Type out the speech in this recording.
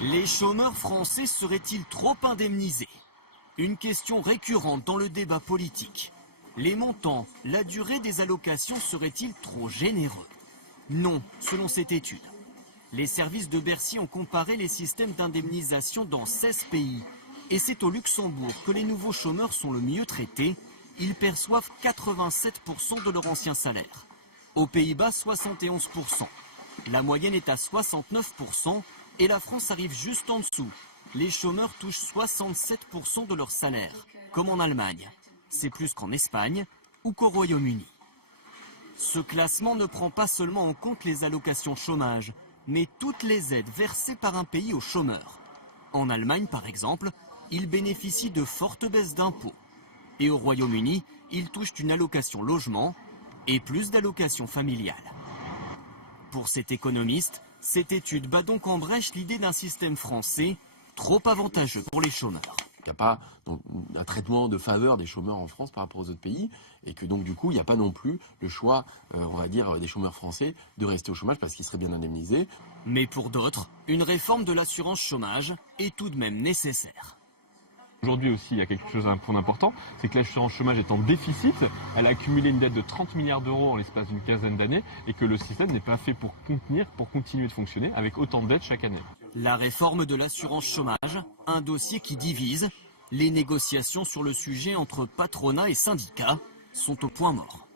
Les chômeurs français seraient-ils trop indemnisés? Une question récurrente dans le débat politique. Les montants, la durée des allocations seraient-ils trop généreux? Non, selon cette étude. Les services de Bercy ont comparé les systèmes d'indemnisation dans 16 pays. Et c'est au Luxembourg que les nouveaux chômeurs sont le mieux traités. Ils perçoivent 87% de leur ancien salaire. Aux Pays-Bas, 71%. La moyenne est à 69% et la France arrive juste en dessous. Les chômeurs touchent 67% de leur salaire, comme en Allemagne. C'est plus qu'en Espagne ou qu'au Royaume-Uni. Ce classement ne prend pas seulement en compte les allocations chômage, mais toutes les aides versées par un pays aux chômeurs. En Allemagne, par exemple, ils bénéficient de fortes baisses d'impôts. Et au Royaume-Uni, ils touchent une allocation logement et plus d'allocations familiales. Pour cet économiste, cette étude bat donc en brèche l'idée d'un système français trop avantageux pour les chômeurs. Il n'y a pas un traitement de faveur des chômeurs en France par rapport aux autres pays et que donc du coup il n'y a pas non plus le choix, on va dire, des chômeurs français de rester au chômage parce qu'ils seraient bien indemnisés. Mais pour d'autres, une réforme de l'assurance chômage est tout de même nécessaire. Aujourd'hui aussi, il y a quelque chose, un point important, c'est que l'assurance chômage est en déficit. Elle a accumulé une dette de 30 milliards d'euros en l'espace d'une quinzaine d'années et que le système n'est pas fait pour contenir, pour continuer de fonctionner avec autant de dettes chaque année. La réforme de l'assurance chômage, un dossier qui divise. Les négociations sur le sujet entre patronat et syndicats sont au point mort.